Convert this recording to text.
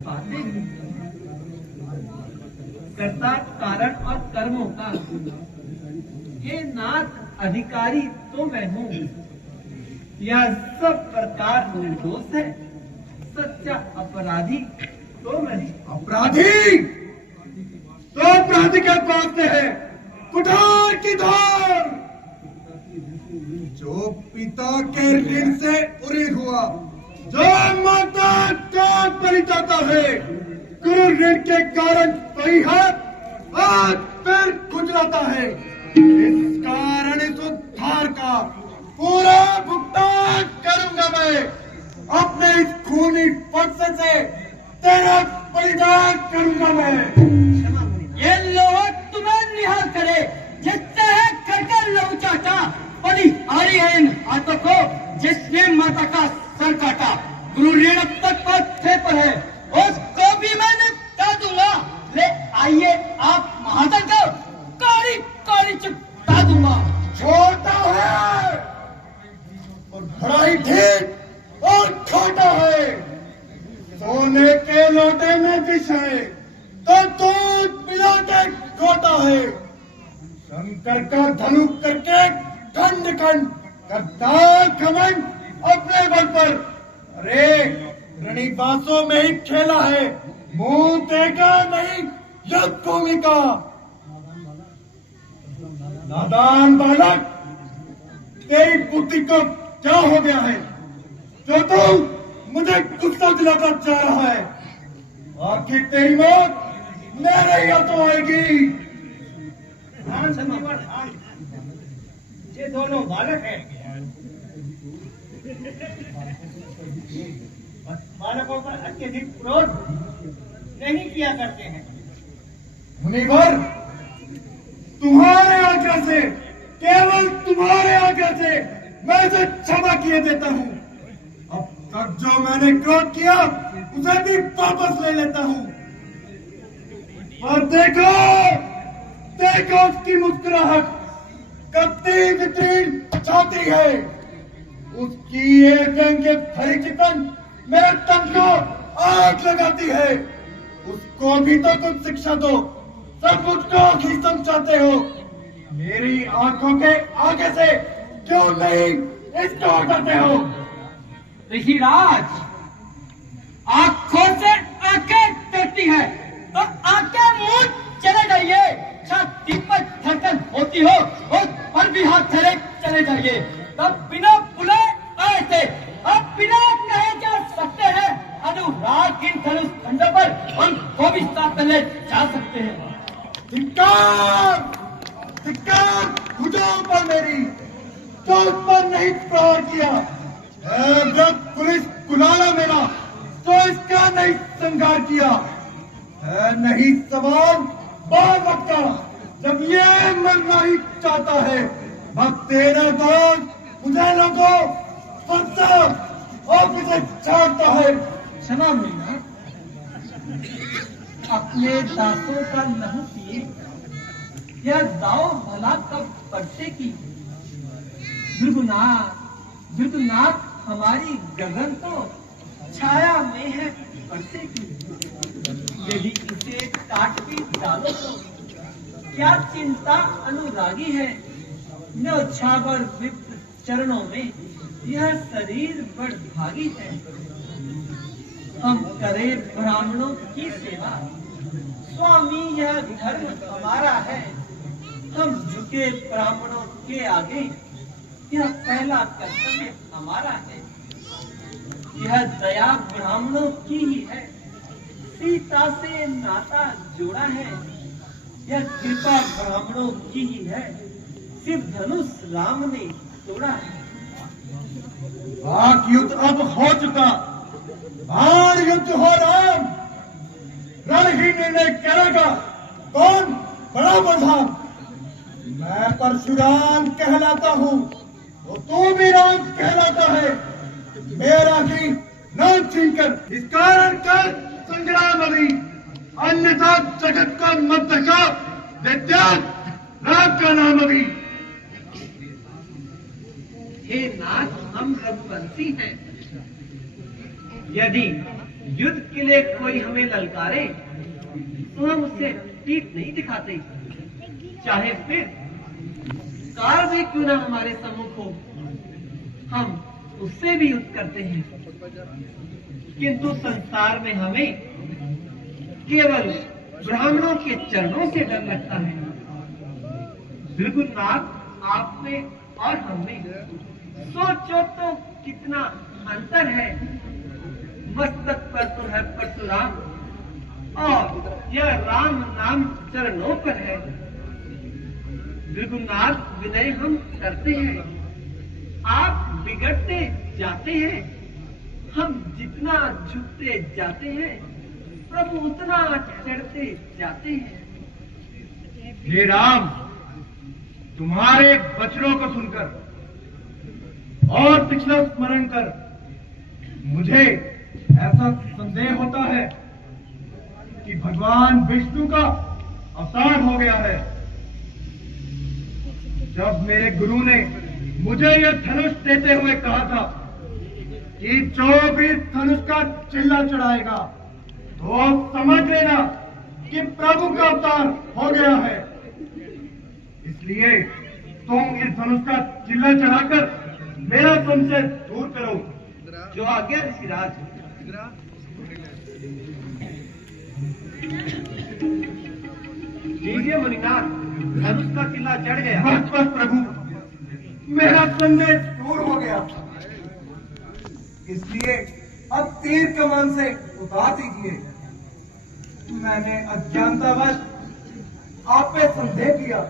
बातें कर्ता कारण और कर्मों का हे नाथ अधिकारी तो मैं हूँ। यह सब प्रकार निर्दोष है, सच्चा अपराधी तो मैं हूँ। अपराधी तो अपराधी के पास से है कुठार की धार, जो पिता के ऋण से उरी हुआ, जो माता का बलि जाता है, गुरु ऋण के कारण वही हाथ पैर खुजलाता है। इस कारण इस उद्धार का पूरा भुगतान करूंगा मैं। अपने इस खूनी पक्ष से तेरा बलिदान करूंगा मैं। ये लोग तुम्हें निहाल करे, जिससे है करकर लहू चाटा। बलि आरी है इन हाथों को, जिसने माता का सर काटा। गुरु ऋण अब तक पत्थर पर है, उसको भी मैं निपटा दूंगा। ले आइए आप महाजन को काली काली चिपटा दूंगा। छोटा है और बड़ा ही ठीक और छोटा है। सोने के लोटे में विष है तो दूध पिलाते खोटा है। शंकर का धनुष करके खंड खंड करता घमंड अपने बल पर। अरे रणिबासों में ही खेला है, मुंह देखा नहीं युद्ध भूमि का। नादान बालक, तेरी बुद्धि को क्या हो गया है जो तू मुझे गुस्सा दिलाता जा रहा है? आखिर तेरी मौत मेरे यहाँ तो आएगी। ये दोनों बालक हैं। बालकों पर अत्यधिक क्रोध नहीं किया करते हैं। मुनिवर, तुम्हारे आज्ञा से, केवल तुम्हारे आज्ञा से मैं इसे क्षमा किए देता हूँ। अब तक जो मैंने क्रोध किया उसे भी वापस ले लेता हूँ। और देखो देखो उसकी मुस्कुराहट कितनी वितीर्ण छाती है। उसकी एक रंगे भरी चिकन मेरे तन को आग लगाती है। उसको भी तो कुछ शिक्षा दो, सब मुझको ही समझाते हो। मेरी आंखों के आगे से क्यों नहीं इसको हटाते हो? ऋषिराज, आंखों से आंखें डरती है तो आंखें मुंह चले जाइए। छाती पर धड़कन होती हो उस पर भी हाथ धरे चले जाइए। तब बिना बुलाए आए थे, अब बिना कहे जा सकते हैं। अनुराग इन धनुष खंडों पर उनको भी साथ ले जा सकते हैं। धिक्कार धिक्कार भुजाओं पर मेरी, जो उस पर नहीं प्रहार किया। जब पुलिस कुलाला मेरा तो इसका नहीं संघार किया। नहीं सवाल बाल का, जब ये मरना ही चाहता है। अब तेरा दोस्त मुझे लोगों और मुझे छाड़ता है। क्षमा मिलना, अपने दासों का लहू पिए, यह दाव भला कब पड़ते की। भृगुनाथ हमारी गगन तो छाया में है पड़ते की। यदि इसे काट भी डालो तो क्या चिंता अनुरागी है। न्योछावर विप्र चरणों में यह शरीर बड़ भागी है। हम करें ब्राह्मणों की सेवा, स्वामी यह धर्म हमारा है। हम झुके ब्राह्मणों के आगे, यह पहला कर्तव्य हमारा है। यह दया ब्राह्मणों की ही है, सीता से नाता जोड़ा है। यह कृपा ब्राह्मणों की ही है, शिव धनुष राम ने तोड़ा है। वाक युद्ध अब हो चुका, बाण युद्ध हो राम। रण ही निर्णय करेगा कौन बड़ा बलवान। मैं परशुराम कहलाता हूँ, तो तू भी राम कहलाता है। मेरा ही नाम छीनकर इस कारण कर संग्राम अभी, अन्यथा जगत का मत का विद्यार्थ राम का नाम अभी। हे नाथ, हम रघुवंशी हैं। यदि युद्ध के लिए कोई हमें ललकारे तो हम उससे पीठ नहीं दिखाते, चाहे फिर काल भी क्यों ना हमारे सम्मुख हो, हम उससे भी युद्ध करते हैं। किंतु संसार में हमें केवल ब्राह्मणों के चरणों से डर लगता है। भृगुनाथ, आप में और हम में सोचो तो कितना अंतर है। मस्तक पर तो है परशुराम और यह राम नाम चरणों पर है। भृगुनाथ, विनय हम करते हैं, आप बिगड़ते जाते हैं। हम जितना झुकते जाते हैं, प्रभु उतना चढ़ते जाते हैं। हे राम, तुम्हारे वचनों को सुनकर और पिछला स्मरण कर मुझे ऐसा संदेह होता है कि भगवान विष्णु का अवतार हो गया है। जब मेरे गुरु ने मुझे यह धनुष देते हुए कहा था कि जो भी धनुष का चिल्ला चढ़ाएगा तो समझ लेना कि प्रभु का अवतार हो गया है। इसलिए तुम इस धनुष का चिल्ला चढ़ाकर मेरा संशय दूर करो। जो आज्ञा ऋषिराज। लीजिए मुनिनाथ, धनुष का किला चढ़ गया। बस बस प्रभु, मेरा संदेह दूर हो गया। इसलिए अब तीर कमान से उतार दीजिए। मैंने अज्ञानतावश आप पे संदेह किया।